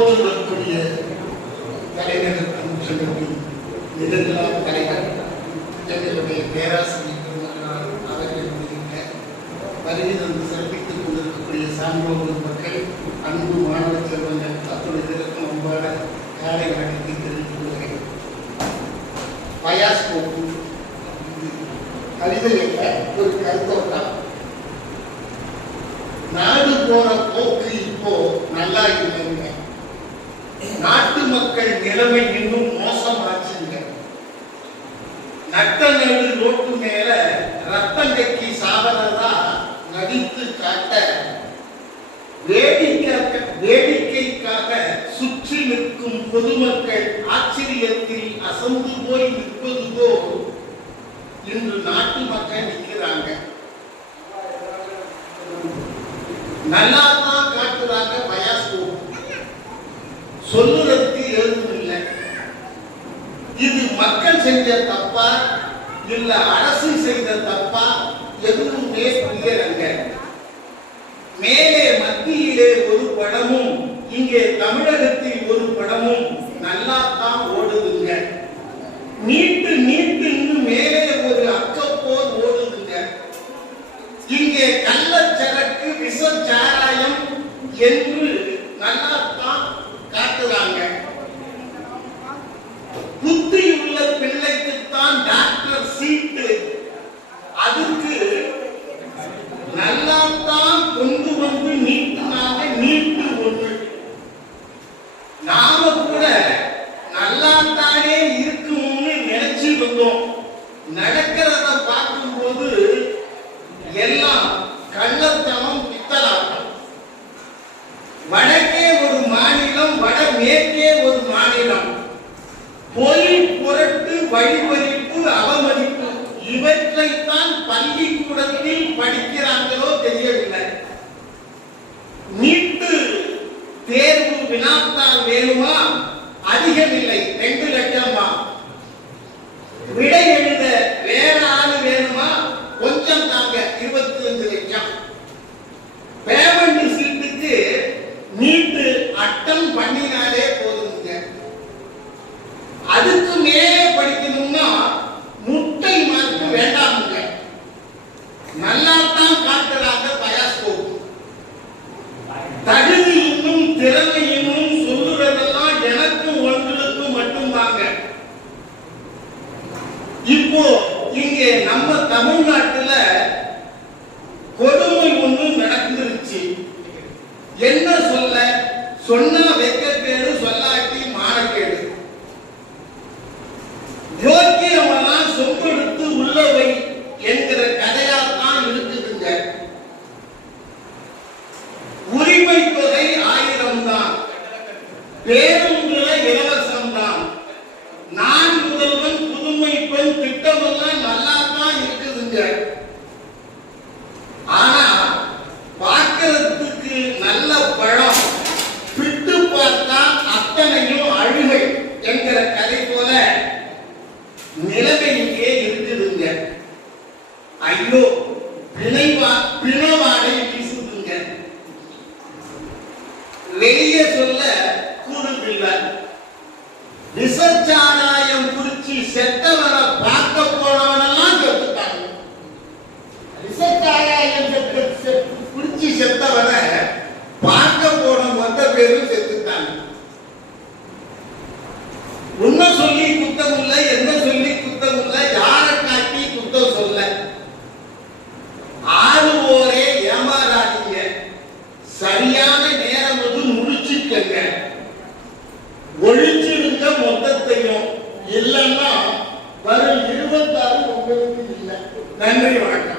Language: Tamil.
போற்றுதற்குரிய தலைநகர் சங்கத்தின் நெடுந்தலா தலைவர் எங்களுடைய பேராசிரியர் அவர்கள் இருந்த வருகை தந்து சிறப்பித்துக் கொண்டிருக்கக்கூடிய சான்றோர்கள் மக்கள் அன்பு மாணவ செல்வங்கள் அத்துடைய இதற்கும் அன்பான காலை வணக்கத்தை தெரிவித்துக் கொள்கிறேன். பயாஸ்கோப்பு கவிதை அல்ல ஒரு கருத்தோட்டம். நாடு போற போக்கு இப்போ நல்லா இல்லைங்க. நாட்டு மக்கள் நிலைமை இன்னும் மோசமாச்சுங்க. நட்ட நெல் ரோட்டு மேல ரத்தம் கட்டி சாவதா நடித்து காட்ட வேடிக்கை வேடிக்கைக்காக சுற்றி நிற்கும் பொதுமக்கள் ஆச்சரியத்தில் அசந்து போய் நிற்பது போல் இன்று நாட்டு மக்கள் நிற்கிறாங்க. நல்லா தான் காட்டுறாங்க பயாஸ்கோப் சொல்லுறதுக்கு எதுவும் இல்லை இது மக்கள் செஞ்ச தப்பா இல்ல அரசு செய்த தப்பா எதுவுமே புரியலங்க. மேலே மத்தியிலே ஒரு படமும் இங்கே தமிழகத்தில் ஒரு படமும் நல்லா தான் ஓடுதுங்க. நீட்டு நீட்டுன்னு மேலே ஒரு அக்கப்போர் ஓடுதுங்க. இங்கே கள்ளச்சரக்கு விஷச்சாராயம் என்று பொய் புரட்டு வழிபறிப்பு அவமதிப்பு இவற்றைத்தான் பள்ளிக்கூடத்தில் படிக்கிறாங்களோ தெரியவில்லை. நீட்டு தேர்வு வினாத்தால் வேணுமா? அதிகமில்லை ரெண்டு லட்சமா விடை எழுத வேற ஆளு வேணுமா? கொஞ்சம் தாங்க இருபத்தி அஞ்சு லட்சம். பேமெண்ட் சீட்டுக்கு நீட்டு அட்டம் பண்ணினாலே ஐயோ பிணைவா பிணவாடை வீசுதுங்க. வெளியே சொல்ல கூடுதில்லை விசச்சாராயம் குறிச்சி செத்தவனை பார்க்க போனவனெல்லாம் செத்துட்டாங்க. விசச்சாராயம் குறிச்சி செத்தவனை பார்க்க போன மொத்த பேரும் செத்துட்டாங்க. உண்மை சொல்லி குத்தம் இல்லை என்ன சொல்லி இதெல்லாம் வரும் இருபத்தாறு உங்களுக்கு இல்லை. நன்றி வணக்கம்.